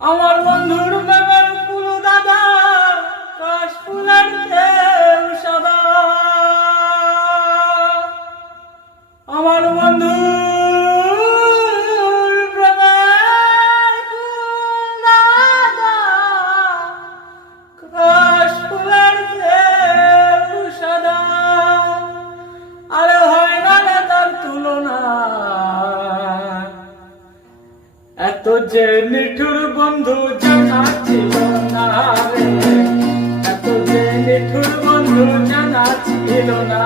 আমার বন্ধুর প্রেমের ফুল দাদা কাশ ফুলের চেয়েও সাদা। আমার বন্ধুর প্রেমের ফুল দাদা কাশ ফুলের চেয়েও সাদা। আরে হয় না রে তার তুলনা, এত যে নিঠুর বন্ধু জানা ছিল না রে, এত যে নিঠুর বন্ধু জানা ছিল না,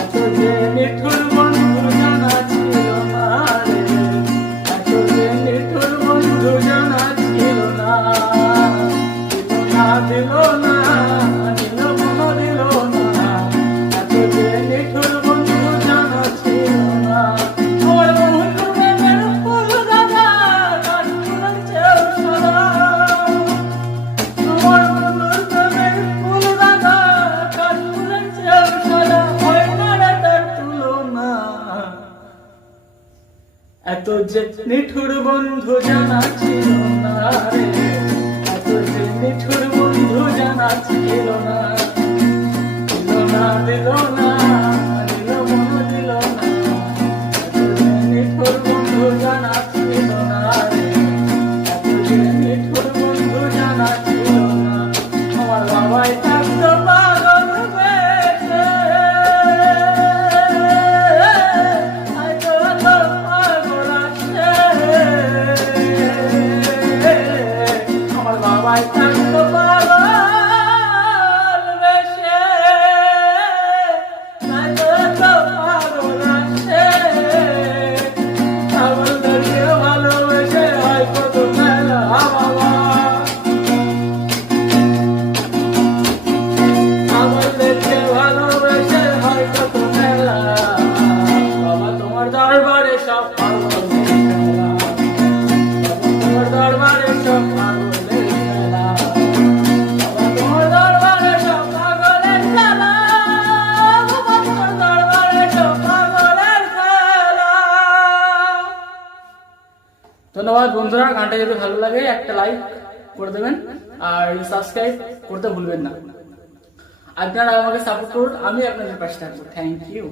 এত যে নিঠুর বন্ধু জানা ছিল না রে, এত যে নিঠুর বন্ধু জানা ছিল না। দিল না দিল মন দিল না, এত যে নিঠুর বন্ধু জানা ছিল না। এত যে নিঠুর বন্ধু জানা ছিল না রে, এত যে নিঠুর বন্ধু জানা ছিল না। দিল না দিল না দিল মন দিল না, এত যে নিঠুর বন্ধু জানা ছিল না রে, এত যে নিঠুর বন্ধু জানা ছিল না। আমার বাবাই থাকতো পাগল বেশে, বাবাই থাকতো পাগল বেশে, থাকতো পাগল আসে। পাগলদেরকে ভালোবেসে হয় কত মেলা বাবা, পাগলদেরকে ভালোবেসে হয় কত মেলা। বাবা তোমার দরবারে সব পাগলের খেলা, তোমার দরবারে সব পাগলের খেলা, তোমার দরবারে সব পাগলের খেলা, তোমার দরবারে সব পাগলের খেলা। ধন্যবাদ বন্ধুরা, গানটা যদি ভালো লাগে একটা লাইক করে দেবেন আর সাবস্ক্রাইব করতে ভুলবেন না। আপনারা আমাকে সাপোর্ট করুন, আমি আপনাদের পাশে থাকবো। Thank you.